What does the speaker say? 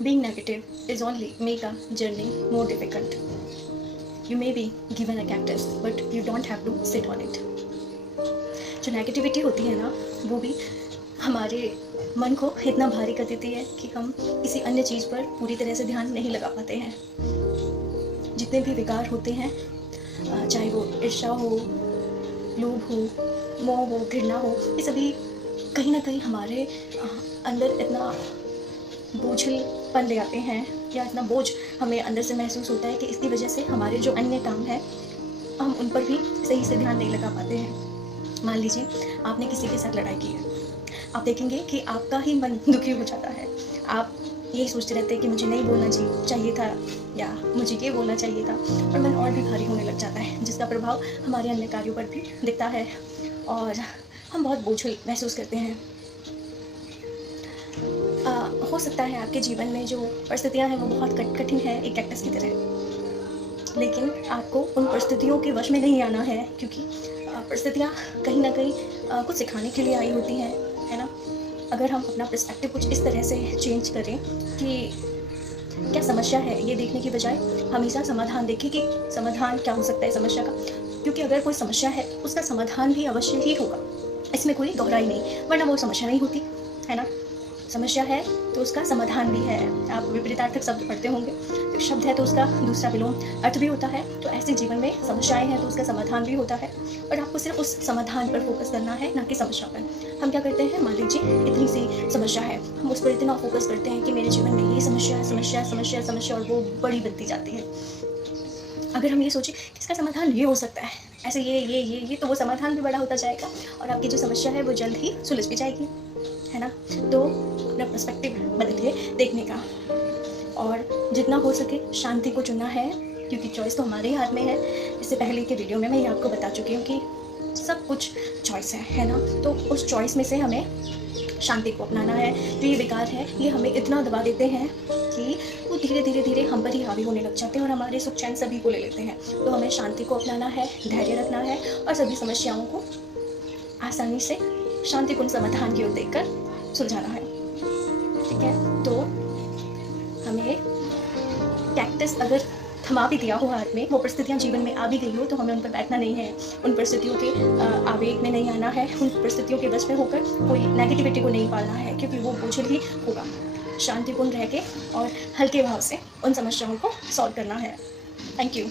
Being negative is only make a journey more difficult. You may be given a cactus, but you don't have to sit on it. जो negativity होती है ना, वो भी हमारे मन को इतना भारी कर देती है कि हम किसी अन्य चीज़ पर पूरी तरह से ध्यान नहीं लगा पाते हैं। जितने भी विकार होते हैं, चाहे वो ईर्ष्या हो, लोभ हो, मोह हो, घृणा हो, ये सभी कहीं ना कहीं हमारे अंदर इतना बोझलपन ले आते हैं, या इतना बोझ हमें अंदर से महसूस होता है कि इसकी वजह से हमारे जो अन्य काम हैं हम उन पर भी सही से ध्यान नहीं लगा पाते हैं। मान लीजिए आपने किसी के साथ लड़ाई की है, आप देखेंगे कि आपका ही मन दुखी हो जाता है। आप यही सोचते रहते हैं कि मुझे नहीं बोलना चाहिए था, या मुझे ये बोलना चाहिए था, और मन और भी भारी होने लग जाता है, जिसका प्रभाव हमारे अन्य कार्यों पर भी दिखता है और हम बहुत बोझल महसूस करते हैं। हो सकता है आपके जीवन में जो परिस्थितियाँ हैं वो बहुत कठिन है, एक कैक्टस की तरह, लेकिन आपको उन परिस्थितियों के वश में नहीं आना है, क्योंकि परिस्थितियाँ कहीं ना कहीं कुछ सिखाने के लिए आई होती हैं, है ना। अगर हम अपना पर्सपेक्टिव कुछ इस तरह से चेंज करें कि क्या समस्या है ये देखने की बजाय हमेशा समाधान देखें कि समाधान क्या हो सकता है समस्या का, क्योंकि अगर कोई समस्या है उसका समाधान भी अवश्य ही होगा, इसमें कोई गहराई नहीं, वरना वो समस्या नहीं होती, है ना। समस्या है तो उसका समाधान भी है। आप विपरीतार्थक शब्द पढ़ते होंगे, तो शब्द है तो उसका दूसरा विलोम अर्थ भी होता है। तो ऐसे जीवन में समस्याएं हैं तो उसका समाधान भी होता है, और आपको सिर्फ उस समाधान पर फोकस करना है, ना कि समस्या पर। हम क्या करते हैं, मान लीजिए इतनी सी समस्या है, हम उस पर इतना फोकस करते हैं कि मेरे जीवन में ये समस्या है, समस्या समस्या समस्या, और वो बड़ी बनती जाती है। अगर हम ये सोचें कि इसका समाधान ये हो सकता है, ऐसे ये तो वो समाधान भी बड़ा होता जाएगा, और आपकी जो समस्या है वो जल्द ही सुलझ भी जाएगी, है ना। तो अपना पर्सपेक्टिव बदलिए देखने का, और जितना हो सके शांति को चुनना है, क्योंकि चॉइस तो हमारे हाथ में है। इससे पहले के वीडियो में मैं ये आपको बता चुकी हूँ कि सब कुछ चॉइस है ना। तो उस चॉइस में से हमें शांति को अपनाना है। जो ये विकार है ये हमें इतना दबा देते हैं कि वो धीरे धीरे हम पर ही हावी होने लग जाते हैं, और हमारे सुख चैन सभी को ले लेते हैं। तो हमें शांति को अपनाना है, धैर्य रखना है, और सभी समस्याओं को आसानी से शांतिपूर्ण समाधान की ओर देखकर सुलझाना है, ठीक है। तो हमें कैक्टस अगर थमा भी दिया हो हाथ में, वो परिस्थितियाँ जीवन में आ भी गई हो, तो हमें उन पर बैठना नहीं है, उन परिस्थितियों के आवेग में नहीं आना है, उन परिस्थितियों के वश में होकर कोई नेगेटिविटी को नहीं पालना है, क्योंकि वो बोझल ही होगा। शांतिपूर्ण रह के और हल्के भाव से उन समस्याओं को सॉल्व करना है। Thank you.